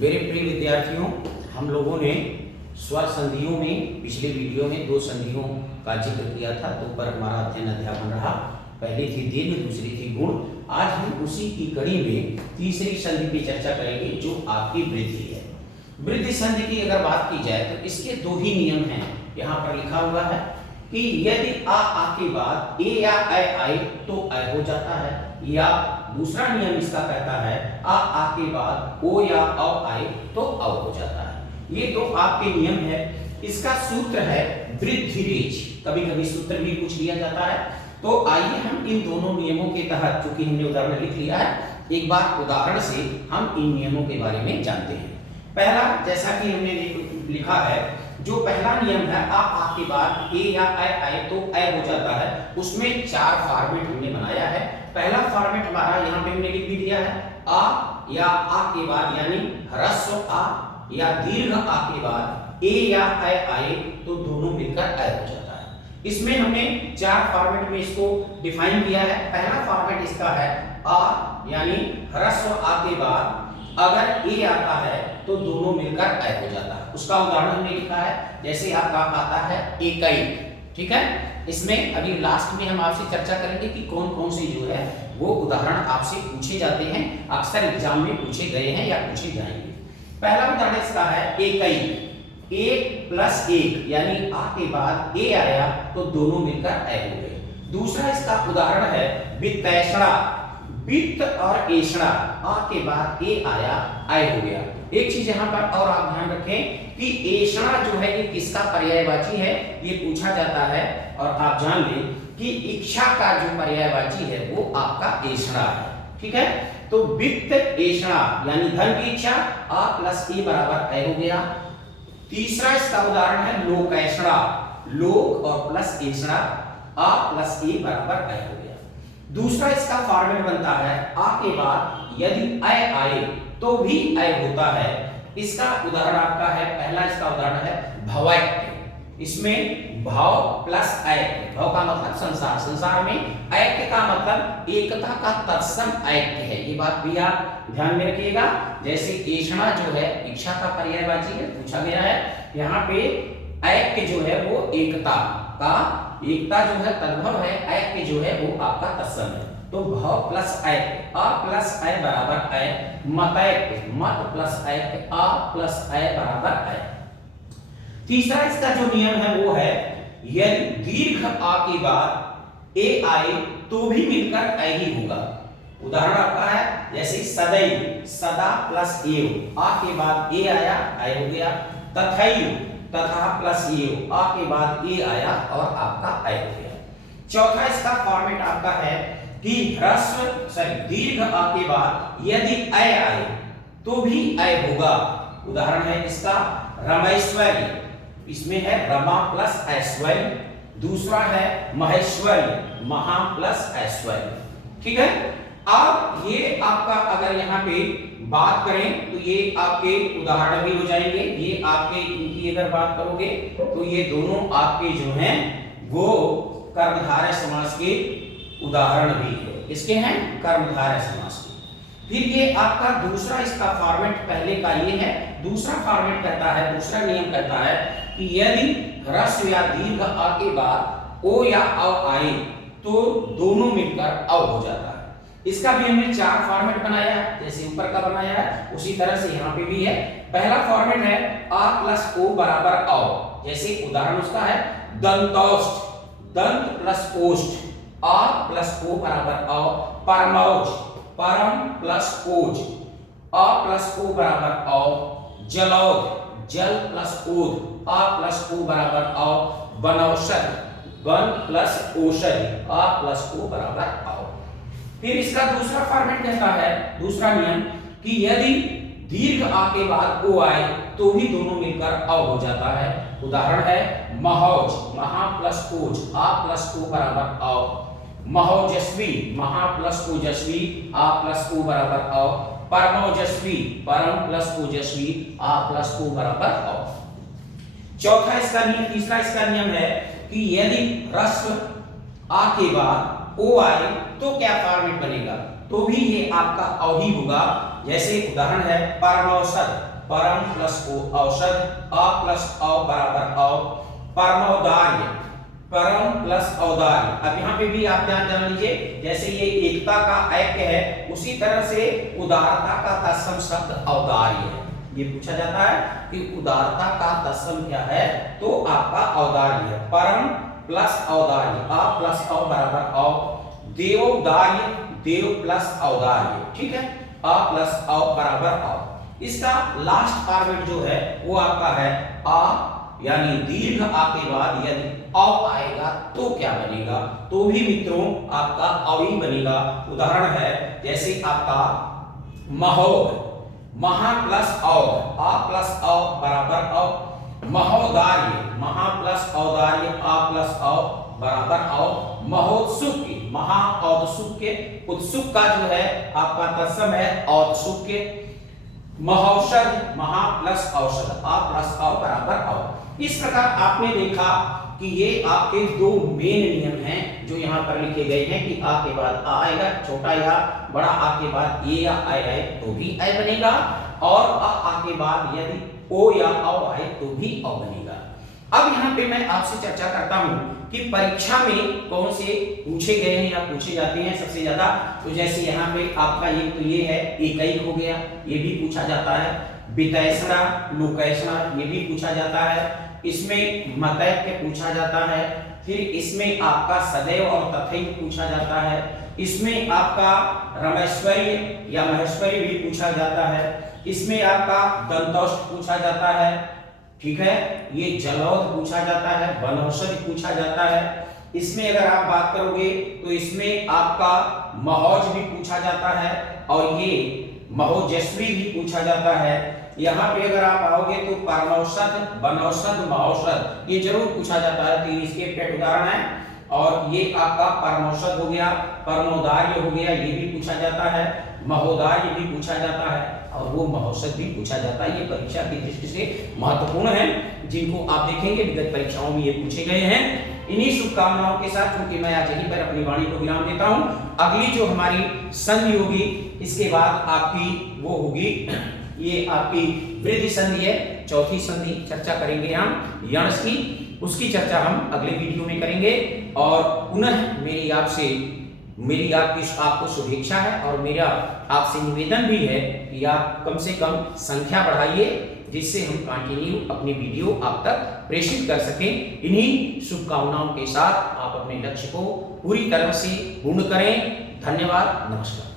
मेरे प्रिय विद्यार्थियों, हम लोगों ने स्वर संधियों में पिछले वीडियो में दो संधियों का जिक्र किया था। दो पर हमारा अध्ययन रहा। पहली थी दीर्घ, दूसरी थी गुण। आज हम उसी की कड़ी में तीसरी संधि की चर्चा करेंगे जो आपकी वृद्धि है। वृद्धि संधि की अगर बात की जाए तो इसके दो ही नियम हैं। यहाँ पर लिखा हुआ है कि यदि आ के बाद ए या ऐ आए तो ऐ हो जाता है, या दूसरा नियम इसका कहता है आ के बाद ओ या औ आए तो औ हो जाता है। ये तो आपके नियम है। इसका सूत्र है वृद्धि रेच। कभी कभी सूत्र भी पूछ लिया जाता है। तो आइए हम इन दोनों नियमों के तहत, चूंकि हमने उदाहरण लिख लिया है, एक बार उदाहरण से हम इन नियमों के बारे में जानते हैं। पहला, जैसा कि हमने लिखा है, जो पहला नियम है आ के बाद ए या ऐ आए तो ऐ हो जाता है, उसमें चार फॉर्मेट हमने बनाया है। पहला फॉर्मेट हमारा यहाँ पे हमने लिख भी दिया है, आ या आ के बाद यानी ह्रस्व आ या दीर्घ आ के बाद ए या ऐ आए तो दोनों मिलकर ऐ हो जाता है। इसमें हमने चार फॉर्मेट में इसको डिफाइन किया है। पहला फॉर्मेट इसका है आ यानी ह्रस्व आ के बाद अगर ए आता है तो दोनों मिलकर ऐ हो जाता है। उसका उदाहरण हमने लिखा है, जैसे आपका आता है एकैक, ठीक है। इसमें अभी लास्ट में हम आपसे चर्चा करेंगे कि कौन कौन से जो है वो उदाहरण आपसे पूछे जाते हैं, अक्सर एग्जाम में पूछे गए हैं या पूछे जाएंगे। पहला उदाहरण इसका है एकैक। एक प्लस एक यानी आ के बाद ए आया तो दोनों मिलकर ऐ हो गए। दूसरा इसका उदाहरण है वित्तैषणा। वित्त और ऐषणा, आ के बाद ए आया ऐ हो गया। एक चीज यहाँ पर और आप ध्यान रखें कि ऐषणा जो है ये किसका पर्यायवाची है, ये पूछा जाता है। और आप जान लें कि इच्छा का जो पर्यायवाची है वो आपका ऐषणा है, ठीक है। तो वित्त ऐषणा यानी धन की इच्छा, आ प्लस ए बराबर ऐ हो गया। तीसरा इसका उदाहरण है लोकैषणा। लोक और प्लस ऐषणा, आ प्लस ए बराबर ऐ हो गया। दूसरा इसका फॉर्मेट बनता है आ के बाद यदि ऐ आए तो भी ऐ होता है। इसका उदाहरण आपका है, पहला इसका उदाहरण है भवैक्य। इसमें भव प्लस ऐक्य, भव का मतलब संसार, संसार में ऐक्य का मतलब एकता का तत्सम ऐक्य है। ये बात भी आप ध्यान में रखिएगा। जैसे ऐषणा जो है इच्छा का पर्यायवाची है, पूछा गया है। यहाँ पे ऐक्य जो है वो एकता का, एकता जो है तद्भव है, ऐक्य जो है वो आपका तत्सम है। तो भव प्लस ऐक्य, आ प्लस ऐ बराबर ऐ। मतैक्य, मत प्लस ऐक्य, आ प्लस ऐ बराबर ऐ। तीसरा इसका जो नियम है वो है यदि दीर्घ आ के बाद ए आए तो भी मिलकर ऐ ही होगा। उदाहरण आपका है जैसे सदैव, सदा प्लस एव, आ के बाद ए आया ऐ हो गया। तथैव, तथा प्लस एव, आ के बाद ए आया और आपका ऐ हो गया। चौथा इसका फॉर्मेट आपका है कि दीर्घ आ के बाद यदि ऐ आए तो भी ऐ होगा। उदाहरण है इसका रमैश्वर्य। इसमें है रमा प्लस ऐश्वर्य। दूसरा है महेश्वर्य, महा प्लस ऐश्वर्य, ठीक है। अब ये आपका अगर यहाँ पे बात करें तो ये आपके उदाहरण भी हो जाएंगे। ये आपके इनकी अगर बात करोगे तो ये दोनों आपके जो हैं वो कर्मधारय समास के उदाहरण भी है। इसके हैं कर्मधारय समास के। फिर ये आपका दूसरा इसका फॉर्मेट पहले का ये है। दूसरा फॉर्मेट कहता है, दूसरा नियम कहता है कि यदि ह्रस्व या दीर्घ आ के बाद ओ या औ आए तो दोनों मिलकर औ हो जाता है। इसका भी हमने चार फॉर्मेट बनाया है, जैसे ऊपर का बनाया है उसी तरह से यहाँ पे भी है। पहला फॉर्मेट है आ प्लस ओ बराबर औ। जैसे उदाहरण उसका है दंतौष्ठ, दंत प्लस ओष्ठ, आ प्लस ओ बराबर औ। परमौज, परम प्लस ओज, आ प्लस ओ बराबर औ। जलौध, जल प्लस ओध, आ प्लस ओ बराबर औ। वनौषध, वन प्लस औषधि, आ प्लस ओ बराबर औ। फिर इसका दूसरा फॉर्मेट कहता है, दूसरा नियम, कि यदि दीर्घ आ के बाद ओ आए तो भी दोनों मिलकर औ हो जाता है। उदाहरण है महौज, महा प्लस ओज, आ प्लस ओ बराबर औ। महोजस्वी, महा प्लस ओजस्वी, आ प्लस ओ बराबर औ। परमोजस्वी, परम प्लस ओजस्वी, आ प्लस ओ बराबर औ। चौथा इसका नियम, तीसरा इसका नियम है कि यदि ह्रस्व आ के बाद ओ आए तो क्या फॉर्मेट बनेगा, तो भी ये आपका औ ही होगा। जैसे उदाहरण है परमौषध, परम प्लस ओ औषध, अ प्लस औ बराबर औ, परमौदार्य, परम प्लस औदार्य। अब यहाँ पे भी आप ध्यान जान लीजिए, जैसे ये एकता का ऐक्य है, उसी तरह से उदारता का तत्सम शब्द औदार्य है। ये पूछा जाता है कि उदारता का तत्सम क्या है, तो आपका औदार्य है। परम प्लस औदार्य, अ प्लस औ बराबर औ, देवौदार्य, देव प्लस औदार्य, ठीक है, अ प्लस औ बराबर औ। इसका लास्ट फॉर्मेट जो है वो आपका है आ, यानी दीर्घ आ के बाद यदि औ आएगा तो क्या बनेगा, तो भी मित्रों आपका औ ही बनेगा। उदाहरण है जैसे आपका महोग, महा प्लस औ, आ प्लस औ बराबर औ, महोदार्य, महा प्लस औदार्य, आ प्लस औ बराबर औ, महोत्सुक, महा औत्सुक के, उत्सुक का जो है आपका तत्सम है औत्सुक के, महौषध, महा प्लस औषध, आ प्लस औ बराबर औ। इस प्रकार आपने देखा कि ये आपके दो मेन नियम हैं जो यहाँ पर लिखे गए हैं कि आ के बाद आ आएगा, छोटा या बड़ा आ के बाद ए या आई आए तो भी आई बनेगा, और आ के बाद यदि ओ या औ आए तो भी औ बनेगा। अब यहाँ पे मैं आपसे चर्चा करता हूँ कि परीक्षा में कौन से पूछे गए हैं या पूछे जाते हैं सबसे ज्यादा। तो जैसे यहाँ पे आपका ये तो ये है एकैक हो गया, ये भी पूछा जाता है, वितैषणा, लोकैषणा ये भी पूछा जाता है, इसमें मतैक्य पूछा जाता है, फिर इसमें आपका सदैव और तथैव पूछा जाता है, इसमें आपका रमैश्वर्य या महेश्वर्य भी पूछा जाता है, इसमें आपका दंतौष्ठ पूछा जाता है, ठीक है, ये जलौध पूछा जाता है, वनौषधि पूछा जाता है, इसमें अगर आप बात करोगे तो इसमें आपका महौज भी पूछा जाता है, और ये महोजस्वी भी पूछा जाता है। यहाँ पे अगर आप आओगे तो परमौषध, वनौषध, महौषध ये जरूर पूछा जाता है, तो इसके पेट उदाहरण है। और ये आपका परमौषध हो गया, परमोदार्य हो गया, ये भी पूछा जाता है, महोदार्य भी पूछा जाता है, और वो महौषध भी पूछा जाता है। ये परीक्षा की दृष्टि से महत्वपूर्ण है, जिनको आप देखेंगे विगत परीक्षाओं में ये पूछे गए हैं। इन्हीं शुभकामनाओं के साथ क्योंकि मैं आज यहीं पर अपनी वाणी को विराम देता हूँ। अगली जो हमारी संधि होगी इसके बाद आपकी वो होगी, ये आपकी वृद्धि संधि है, चौथी संधि चर्चा करेंगे हम यणस की, उसकी चर्चा हम अगले वीडियो में करेंगे। और पुनः मेरी आपको शुभेच्छा है, और मेरा आपसे निवेदन भी है कि आप कम से कम संख्या बढ़ाइए, जिससे हम कंटिन्यू अपनी वीडियो आप तक प्रेषित कर सकें। इन्हीं शुभकामनाओं के साथ आप अपने लक्ष्य को पूरी तरह से पूर्ण करें। धन्यवाद, नमस्कार।